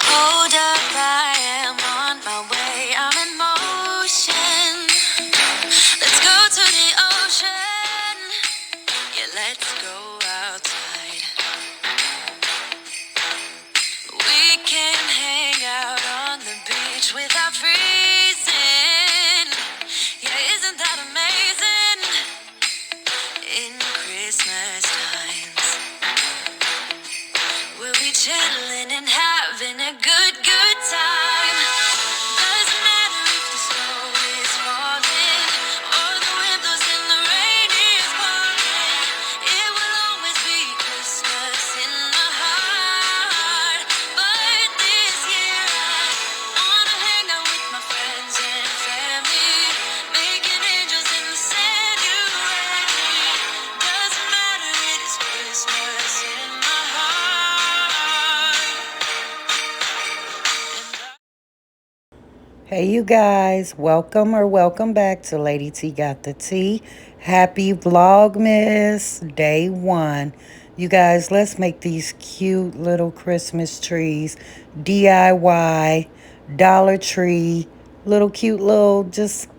Hold up, I am on my way. I'm in motion. Let's go to the ocean. Yeah, let's go outside. We can hang out on the beach without freezing. Yeah, isn't that amazing? In Christmas times, we'll be chilling and having a good time. Doesn't matter if the snow is falling or the wind blows and the rain is pouring. It will always be Christmas in the heart. But this year I wanna hang out with my friends and family, making angels in the sanctuary. Doesn't matter, it is Christmas in my heart. Hey, you guys, welcome back to Lady T Got the Tea. Happy Vlogmas Day 1. You guys, let's make these cute little Christmas trees. DIY, Dollar Tree, little cute little just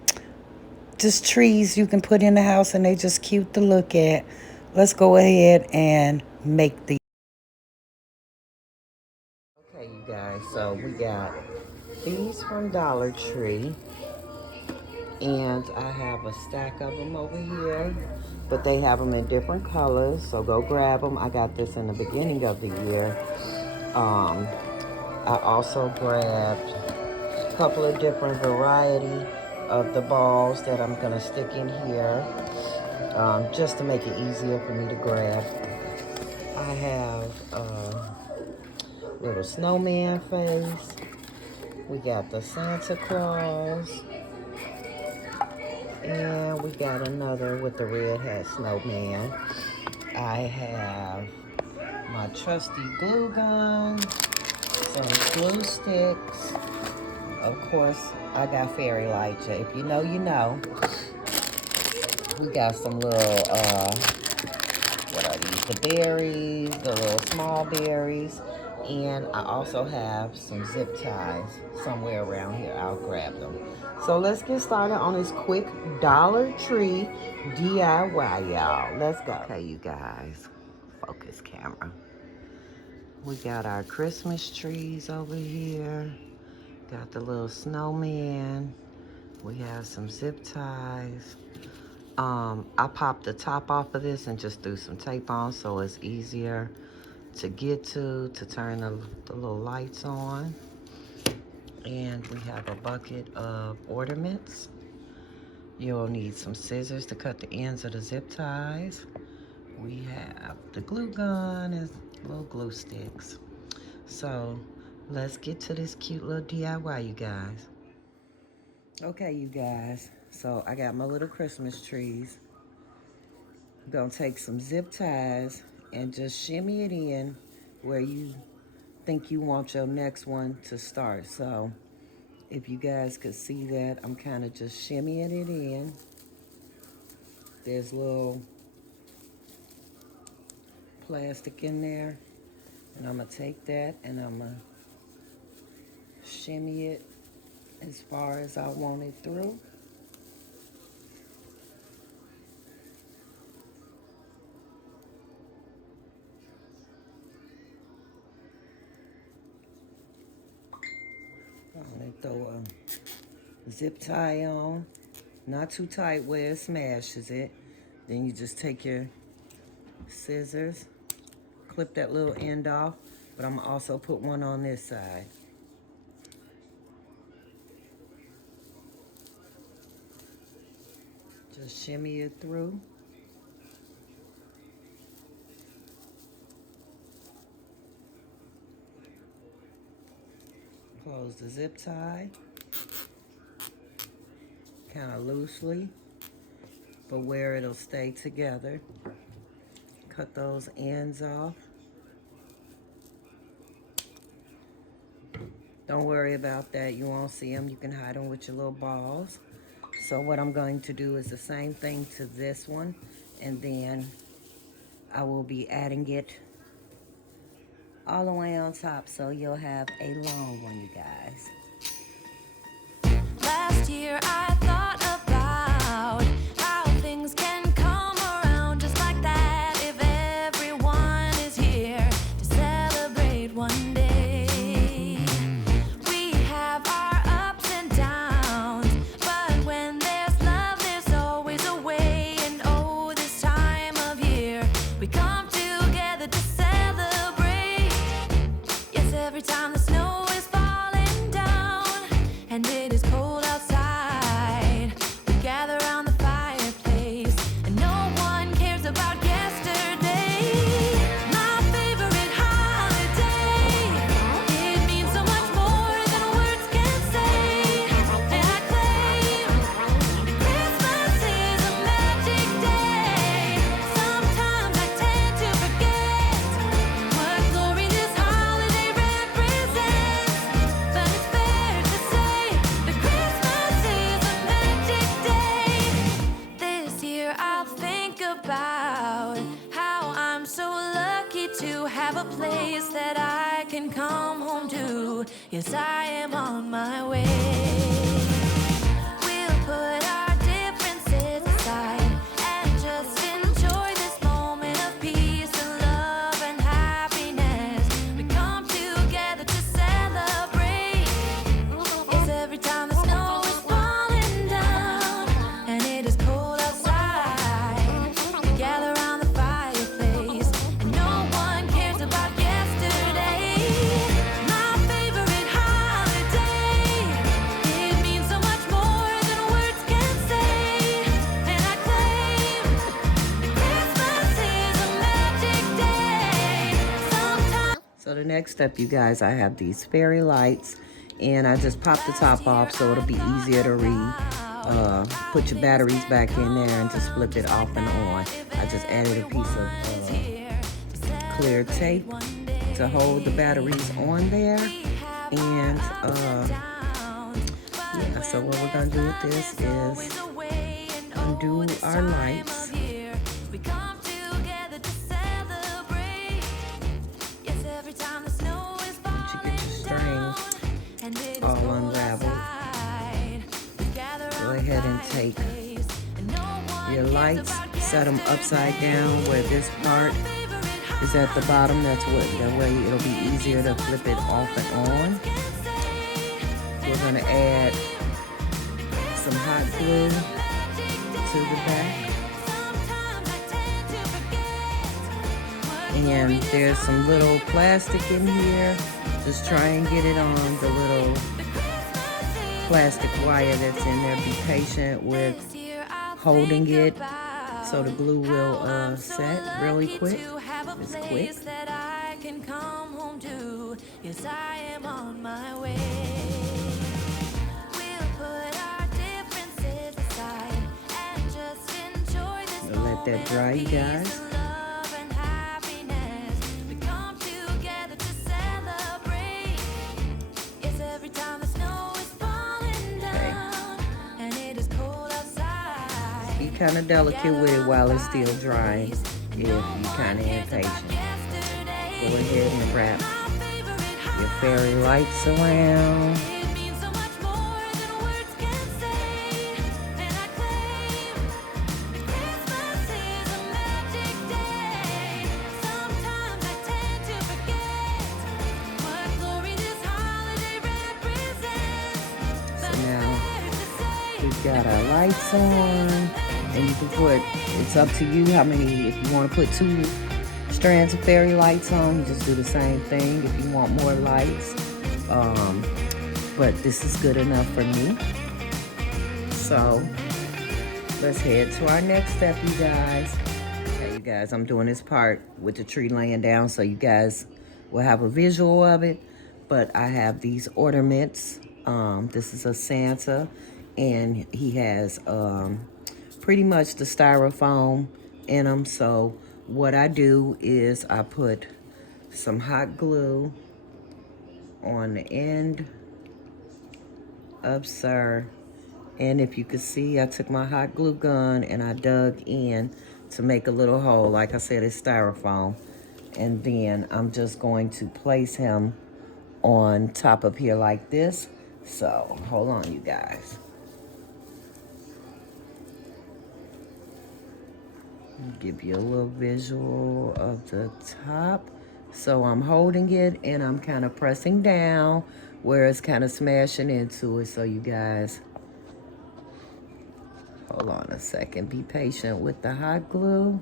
trees you can put in the house and they just cute to look at. Let's go ahead and make these. Okay, you guys, so we got these from Dollar Tree. And I have a stack of them over here, but they have them in different colors, so go grab them. I got this in the beginning of the year. I also grabbed a couple of different variety of the balls that I'm gonna stick in here, just to make it easier for me to grab. I have a little snowman face. We got the Santa Claus. And we got another with the red hat snowman. I have my trusty glue gun, some glue sticks. Of course, I got fairy lights. If you know, you know. We got some little, what are these? The berries, the little small berries. And I also have some zip ties somewhere around here. I'll grab them. So let's get started on this quick Dollar Tree DIY, y'all. Let's go. Okay, you guys. Focus camera. We got our Christmas trees over here. Got the little snowman. We have some zip ties. I popped the top off of this and just threw some tape on so it's easier to get to turn the little lights on. And we have a bucket of ornaments. You'll need some scissors to cut the ends of the zip ties. We have the glue gun and little glue sticks. So let's get to this cute little DIY, you guys. Okay, you guys. So I got my little Christmas trees. I'm gonna take some zip ties and just shimmy it in where you think you want your next one to start. So if you guys could see that, I'm kind of just shimmying it in. There's little plastic in there. And I'm gonna take that and I'm gonna shimmy it as far as I want it through. I'm gonna throw a zip tie on, not too tight where it smashes it. Then you just take your scissors, clip that little end off, but I'm gonna also put one on this side. Just shimmy it through. Close the zip tie, kind of loosely, but where it'll stay together. Cut those ends off. Don't worry about that. You won't see them. You can hide them with your little balls. So what I'm going to do is the same thing to this one, and then I will be adding it all the way on top, so you'll have a long one, you guys. Last year I thought about how things can come around just like that if everyone is here to celebrate one day. We have our ups and downs, but when there's love, there's always a way. And oh, this time of year, we come together to celebrate. Yes, every time the snow is falling down and it is cold outside, we gather around the fireplace and no one cares about yesterday. My favorite holiday, it means so much more than words can say. And I claim Christmas is a magic day. Sometimes I tend to forget what glory this holiday represents, but it's fair to say that Christmas is a magic day. This year I'll think about how I'm so lucky to have a place that I can come home to. Yes, I am on my way. We'll put our differences aside and just enjoy this moment of peace and love and happiness. We come together to celebrate. Yes, every time the snow is falling down and it is cold outside, we gather around the fireplace and no one cares about yesterday. My favorite holiday, it means so much more than words can say. And I claim Christmas is a magic day. Sometimes. So the next step, you guys, I have these fairy lights, and I just pop the top off so it'll be easier to read. Put your batteries back in there and just flip it off and on. I just added a piece of clear tape to hold the batteries on there. And yeah, so what we're gonna do with this is undo our lights. We come together to celebrate. Yes, every time the snow is Once you get your strings and it is all cold unraveled, outside, we gather go around ahead the and take fireplace, and no one your cares lights, about set them upside down where this part favorite is at the bottom. That's what, that way it'll be easier to flip it off and on. We're gonna add some hot glue to the back. And there's some little plastic in here. Just try and get it on the little plastic wire that's in there. Be patient with holding it so the glue will set really quick. It's quick. that I can come home to. Yes, I am on my way. We'll put our differences aside and just enjoy this We'll let that dry, you guys. love and happiness. We come together to celebrate. Yes, every time the snow is falling down and it is cold outside. Be kind of delicate with it while it's still drying. If you're kind of impatient, go ahead and wrap your fairy lights around. It means so much more than words can say. And I claim Christmas is a magic day. Sometimes I tend to forget what glory this holiday represents. So now we've got our lights on, and you can put, it's up to you how many, if you want to put 2 strands of fairy lights on, you just do the same thing if you want more lights. But this is good enough for me. So let's head to our next step, you guys. Okay, you guys, I'm doing this part with the tree laying down so you guys will have a visual of it. But I have these ornaments. This is a Santa, and he has pretty much the styrofoam in them. So what I do is I put some hot glue on the end of Sir, and if you can see, I took my hot glue gun and I dug in to make a little hole. Like I said, it's styrofoam, And then I'm just going to place him on top of here like this. So hold on, you guys. Give you a little visual of the top. So I'm holding it and I'm kind of pressing down where it's kind of smashing into it. So you guys, hold on a second. Be patient with the hot glue.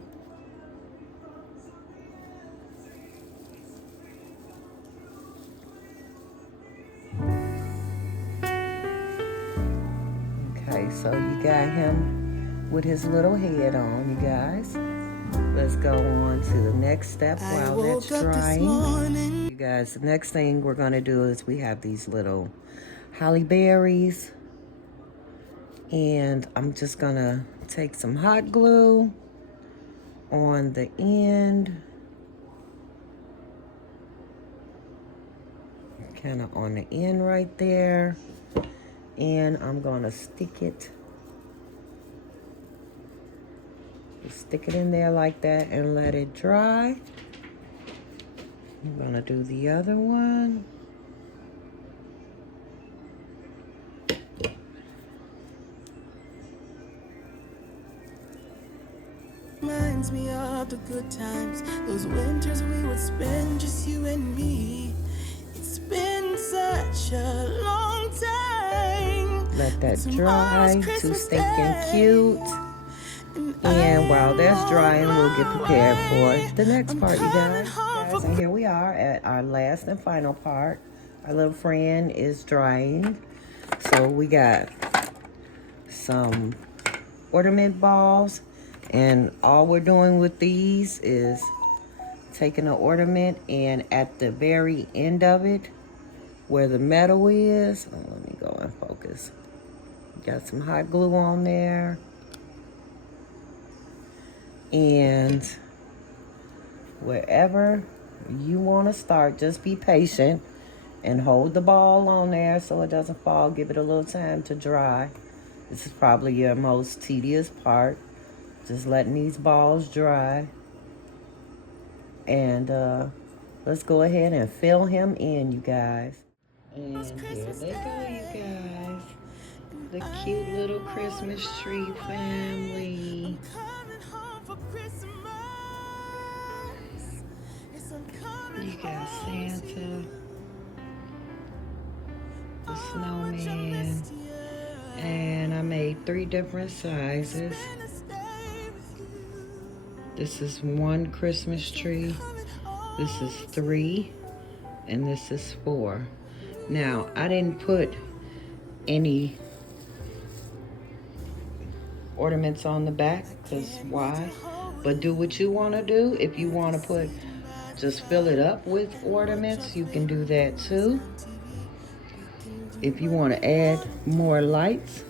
Okay, so you got him with his little head on, you guys. Let's go on to the next step while that's drying. You guys, the next thing we're gonna do is we have these little holly berries. And I'm just gonna take some hot glue on the end. Kind of on the end right there. And I'm gonna stick it in there like that and let it dry. I'm gonna do the other one. Reminds me of the good times, those winters we would spend, just you and me. It's been such a long time. Let that dry, too stinking cute. And while that's drying, we'll get prepared for the next part, you guys. And here we are at our last and final part. Our little friend is drying. So we got some ornament balls. And all we're doing with these is taking an ornament and at the very end of it, where the metal is, let me go and focus. Got some hot glue on there. And wherever you want to start, just be patient and hold the ball on there so it doesn't fall. Give it a little time to dry. This is probably your most tedious part. Just letting these balls dry. And let's go ahead and fill him in, you guys. And here they go, you guys. The cute little Christmas tree family. You got Santa, the snowman, and I made 3 different sizes. This is 1 Christmas tree, this is 3, and this is 4. Now, I didn't put any ornaments on the back, because why? But do what you want to do. If you want to just fill it up with ornaments, you can do that too. If you want to add more lights,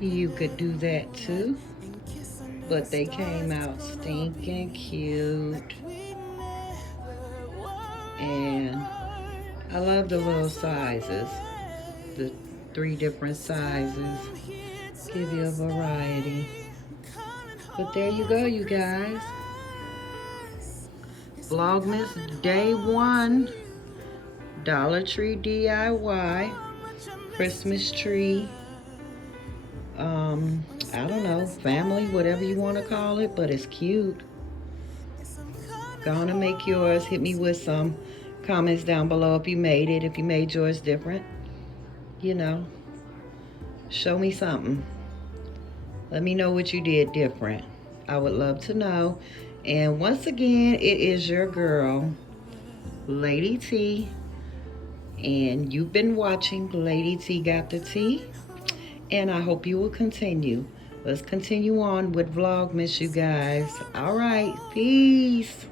you could do that too. But they came out stinking cute. And I love the little sizes. The 3 different sizes. Give you a variety. But there you go, you guys. Vlogmas Day 1. Dollar Tree DIY. Christmas tree. I don't know, family, whatever you want to call it, but it's cute. Gonna make yours. Hit me with some comments down below if you made it, if you made yours different. You know, show me something. Let me know what you did different. I would love to know. And once again, it is your girl, Lady T. And you've been watching Lady T Got the Tea. And I hope you will continue. Let's continue on with Vlogmas, you guys. All right, peace.